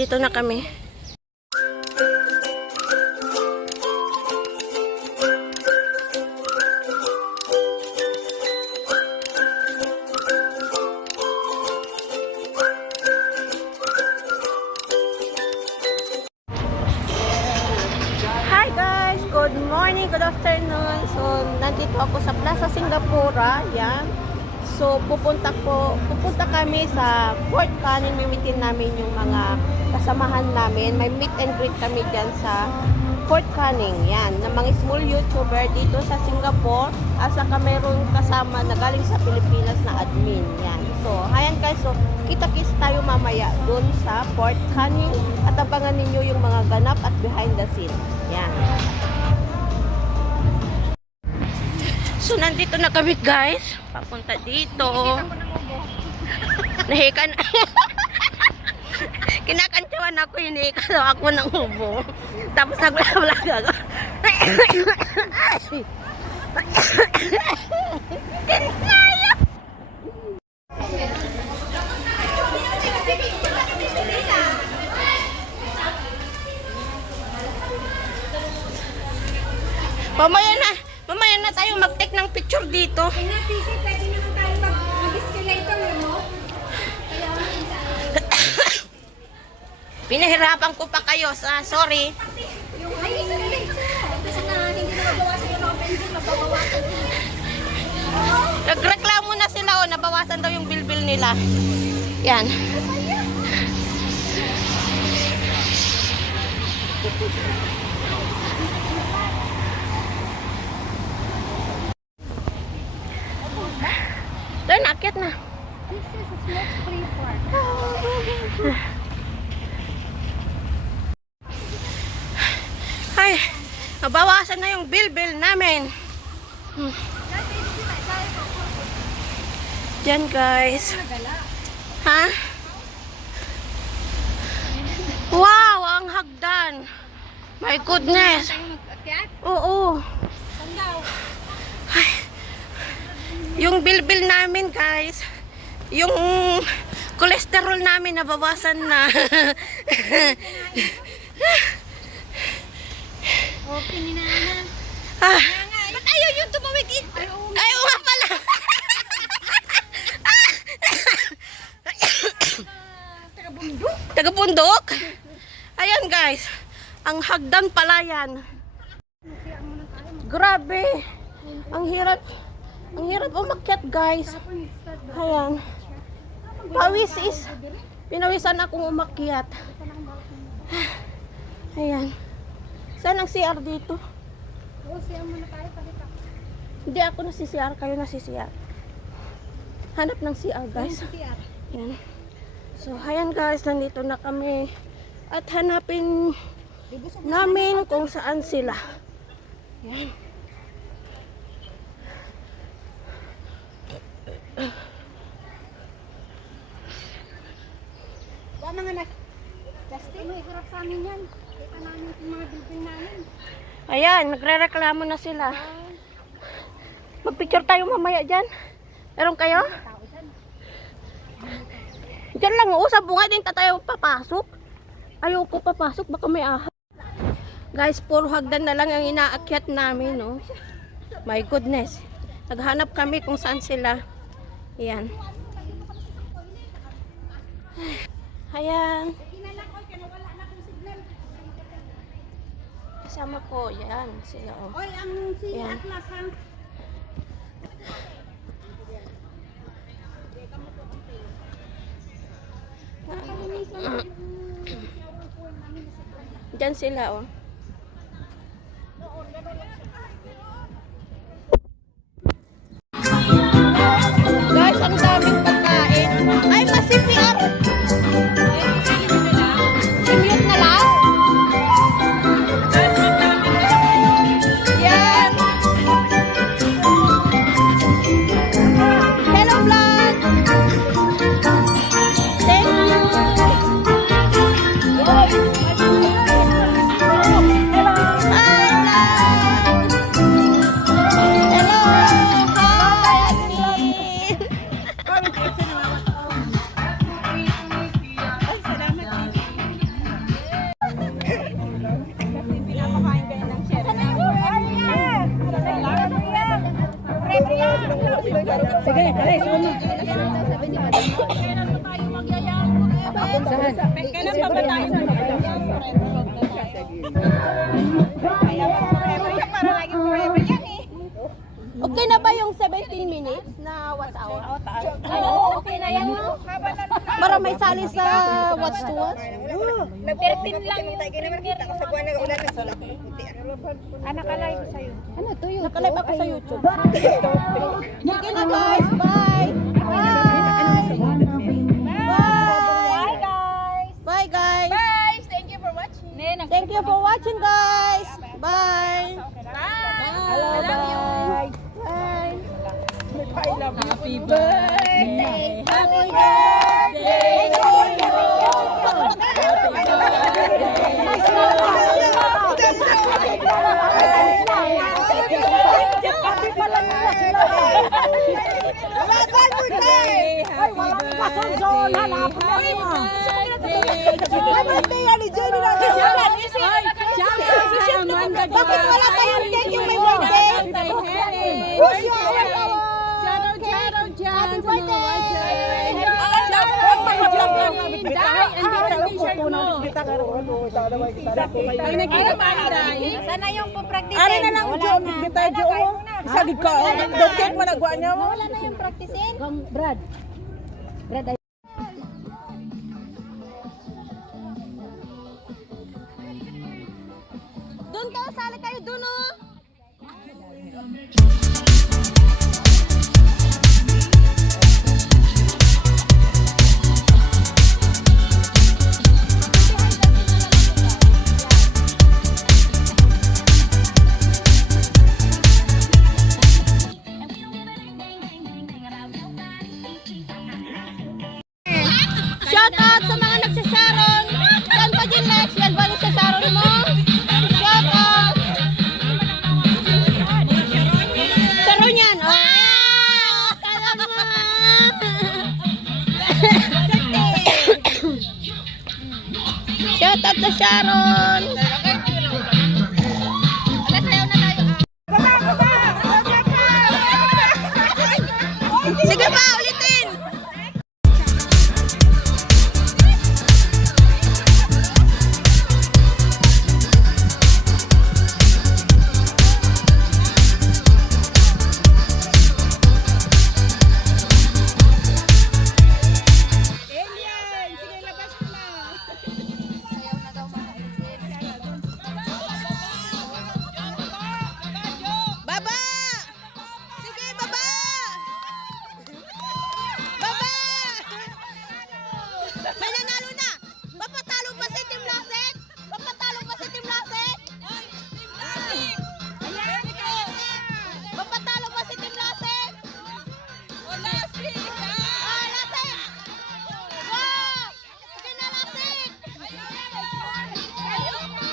Dito na kami. Hi guys! Good morning, good afternoon. So, nandito ako sa Plaza Singapura. Yan. So, pupunta kami sa Fort Canning. Mimitin namin yung mga kasamahan namin. May meet and greet kami dyan sa Fort Canning. Yan. Ng mga small YouTuber dito sa Singapore. Asa ka meron kasama na galing sa Pilipinas na admin. Yan. So, ayan guys. So, kita-kits tayo mamaya dun sa Fort Canning. At abangan ninyo yung mga ganap at behind the scene. Yan. So, nandito na kami guys. Papunta dito. Nahikan. Kinakantyawan ako, hinihikan ako ng ubo. Tapos naglalag ako. Kinaya! Mamaya na tayo mag-take ng picture dito. Sisi, pwede naman tayo mag-escalator, no? Pinahirapan ko pa kayo. Sorry. Yung escalator. Kasi na hindi na mabawasan yung open din, mabawasan din. Nagreklamo na sila, nabawasan daw yung bill nila. Yan. Doon, akyat na. This is a smoke-free park. Ay, nabawasan na yung bill namin. Diyan guys. Ha? Wow, ang hagdan. My goodness. Oo. Ay, yung bill namin guys. Yung cholesterol namin nabawasan na. Okay, ninana. Ah. Ba't ayaw yung tumawid in? Ay, nga pala. Taga-bundok? Taga-bundok? Ayan guys. Ang hagdan pala yan. Grabe. Ang hirap umakyat guys. Ayan. Pinawisan akong umakyat. Ayan. Saan ang CR dito? Oo, siya muna tayo. Palita. Hindi ako nasi-CR, kayo nasi-CR. Hanap ng CR guys. Ayan. So, ayan guys, nandito na kami. At hanapin namin kung saan sila. Ayan. Wala mga na. Justin, may hirap sa amin yan. Kita namin yung mga building namin. Ayan, nagre-reklamo na sila. Magpicture tayo mamaya dyan. Meron kayo? Diyan lang, sa bunga din tayo papasok. Ayoko papasok, baka may ahas. Guys, puro hagdan na lang ang inaakyat namin, no? My goodness. Naghanap kami kung saan sila. Ayan. Ayan. Kasama ko, yan, sila, oh. Oy, ang si Ayan. Atlas, ha? Diyan sila, oh. Guys, ang daming pagkain. Ay, mas CPR. I-mute na lang. Yan. Hello, vlog. Thank you. Kailan pa ba tayo? Para lagi forever yan eh. Okay na ba yung 17 minutes na watch hour? Oo, okay na yan. Para may sali sa watch to watch? 13 lang. Nakalive sa'yo. Ano to yun? Nakalive ako sa YouTube. Sige na guys, bye! Bye! Bye, guys. Bye guys! Guys, thank you for watching. Thank you for watching guys! Bye! Bye. I love you. Bye! Happy birthday. Happy birthday. Happy pala nila sila. Ay, walang kasonson. Hanapin mo. Birthday yan ni Jenny na. Bakit wala tayong cake yung may birthday? Who's your Happy birthday! Sana yung po-practice. Ari na lang John, kita Jo. Isa gid ka. Dokit mo nagwa niya mo. Wala na yung practicein. Brad. Doon kayo, sali kayo doon oh! Shout out sa mga nagsasharon. Saan ba din next? Yan ba yung sasharon mo? Shout out. Sharon yan. Ah! Kala mo. Shout out sa Sharon. Sige pa, ulitin. Baba! Sige, baba! Baba! May nanalo na! Papatalo pa si Team Lasek! Papatalo pa si Team Lasek! Papatalo pa si Team Lasek! Lasek! Ah, Lasek! Wow! Sige na, Lasek! Ayoko!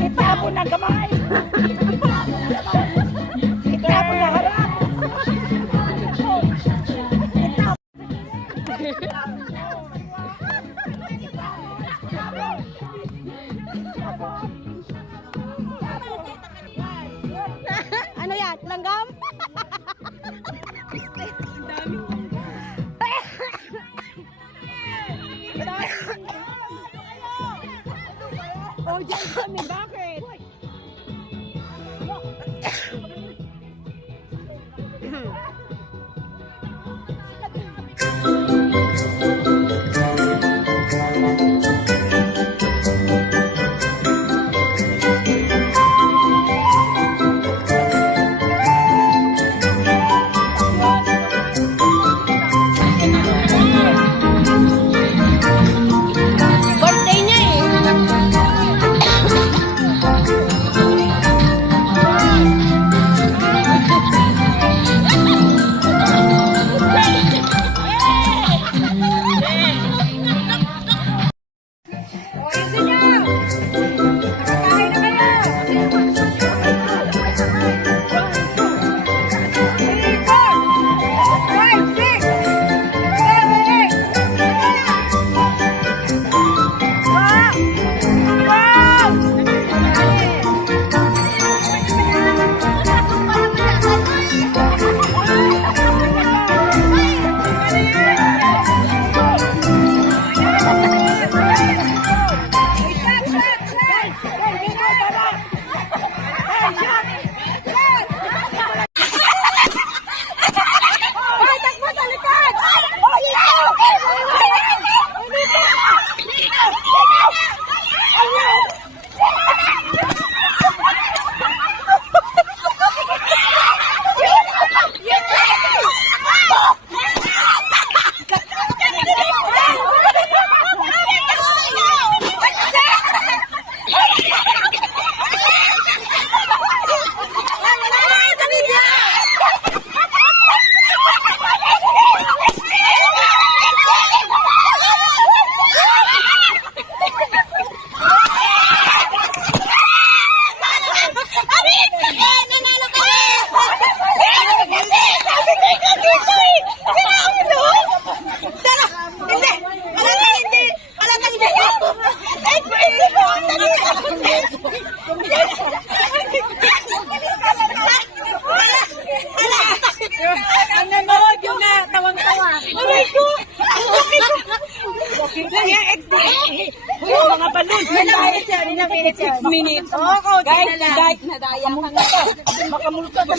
Itapon na kamay. Itapon na harap. Ano yan? Langgam? Oh, dyan kami. Bakit? Birthday niya eh. minutes, 6 minutes. Guys, nadaya ka na. Makamulta ba?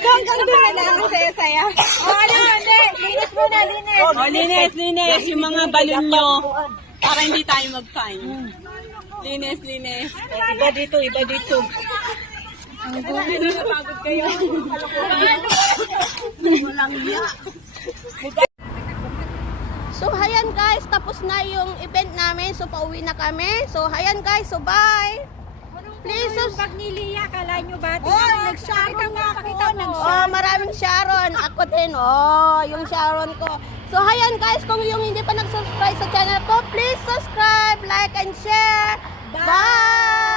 Hanggang doon na lang ang saya-saya. Linis muna, linis. Linis. Yung mga balon nyo. Para hindi tayo mag-fine. Linis. Iba dito. Napagod kayo. Walang iya. So, hayan guys, tapos na yung event namin. So, pauwi na kami. So, hayan guys, so bye. Please, Pag ni Lia, kala nyo ba? nag-Sharon nga ako. Oh, maraming Sharon. Ako din. Oh, yung Sharon ko. So, hayan guys, kung yung hindi pa nag-subscribe sa channel ko, please subscribe, like, and share. Bye!